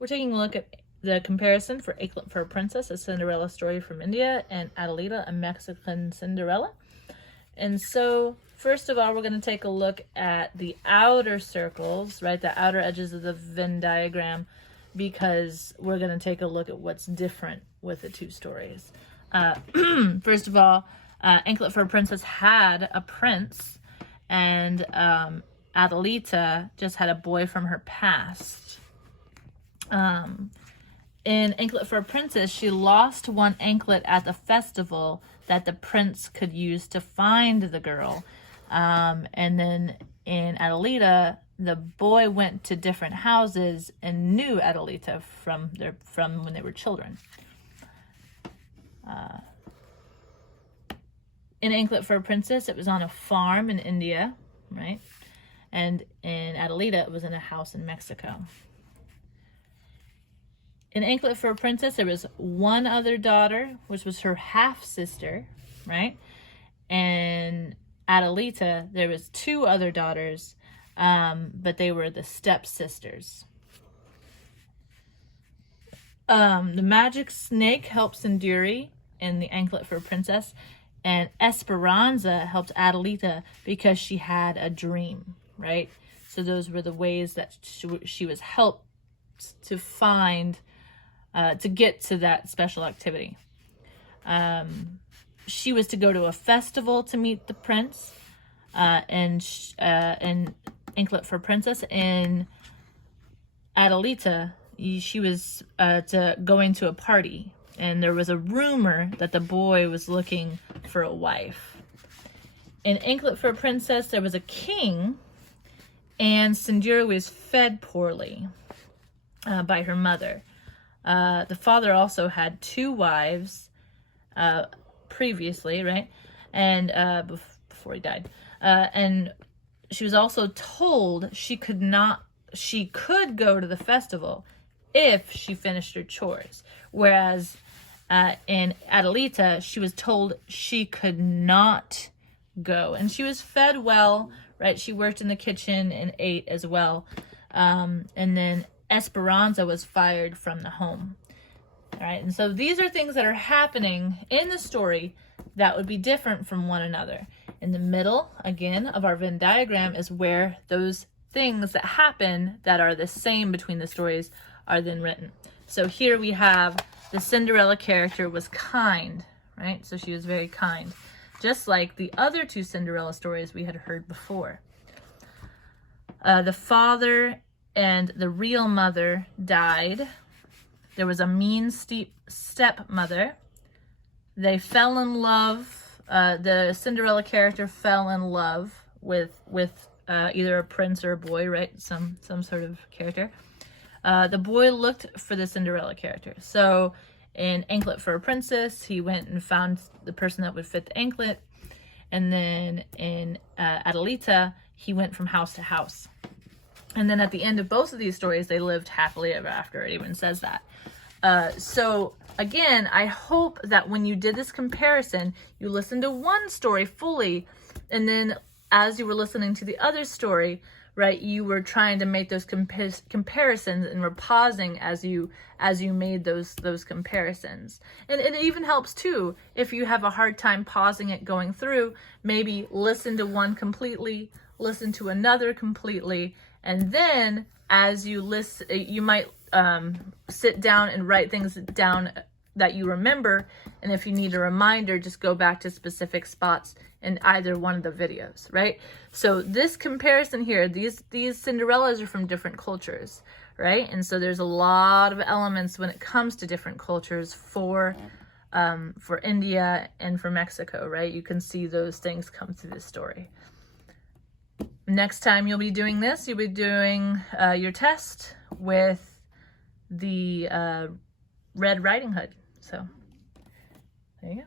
We're taking a look at the comparison for Anklet for a Princess, a Cinderella story from India, and Adelita, a Mexican Cinderella. And so, first of all, we're going to take a look at the outer circles, right, the outer edges of the Venn diagram, because we're going to take a look at what's different with the two stories. First of all, Anklet for a Princess had a prince, and Adelita just had a boy from her past. In Anklet for a Princess, she lost one anklet at the festival that the prince could use to find the girl. And then in Adelita, the boy went to different houses and knew Adelita from when they were children. In Anklet for a Princess, it was on a farm in India, right? And in Adelita, it was in a house in Mexico. In Anklet for a Princess, there was one other daughter, which was her half-sister, right? And Adelita, there was two other daughters, but they were the stepsisters. The magic snake helps Sinduri in the Anklet for a Princess, and Esperanza helped Adelita because she had a dream, right? So those were the ways that she was helped to find, to get to that special activity. She was to go to a festival to meet the prince, and Anklet for a Princess. In Adelita, she was going to a party, and there was a rumor that the boy was looking for a wife. In Anklet for a Princess, there was a king, and Sinduri was fed poorly by her mother. The father also had two wives previously, right? And before he died. And she was also told she could go to the festival if she finished her chores. Whereas in Adelita, she was told she could not go. And she was fed well, right? She worked in the kitchen and ate as well. And then Esperanza was fired from the home. All right, and so these are things that are happening in the story that would be different from one another. In the middle, again, of our Venn diagram is where those things that happen that are the same between the stories are then written. So here we have the Cinderella character was kind, right? So she was very kind, just like the other two Cinderella stories we had heard before. The father and the real mother died. There was a mean stepmother. They fell in love. The Cinderella character fell in love with either a prince or a boy, right? Some sort of character. The boy looked for the Cinderella character. So in Anklet for a Princess, he went and found the person that would fit the anklet. And then in Adelita, he went from house to house. And then at the end of both of these stories, they lived happily ever after. It even says that. So again, I hope that when you did this comparison, you listened to one story fully, and then as you were listening to the other story, right, you were trying to make those comparisons and were pausing as you made those comparisons. And it even helps too, if you have a hard time pausing it going through, maybe listen to one completely, listen to another completely, and then as you listen, you might sit down and write things down that you remember, and if you need a reminder, just go back to specific spots in either one of the videos, right? So this comparison here, these Cinderellas are from different cultures, right? And so there's a lot of elements when it comes to different cultures for India and for Mexico, right? You can see those things come through this story. Next time you'll be doing this, you'll be doing your test with the Red Riding Hood. So there you go.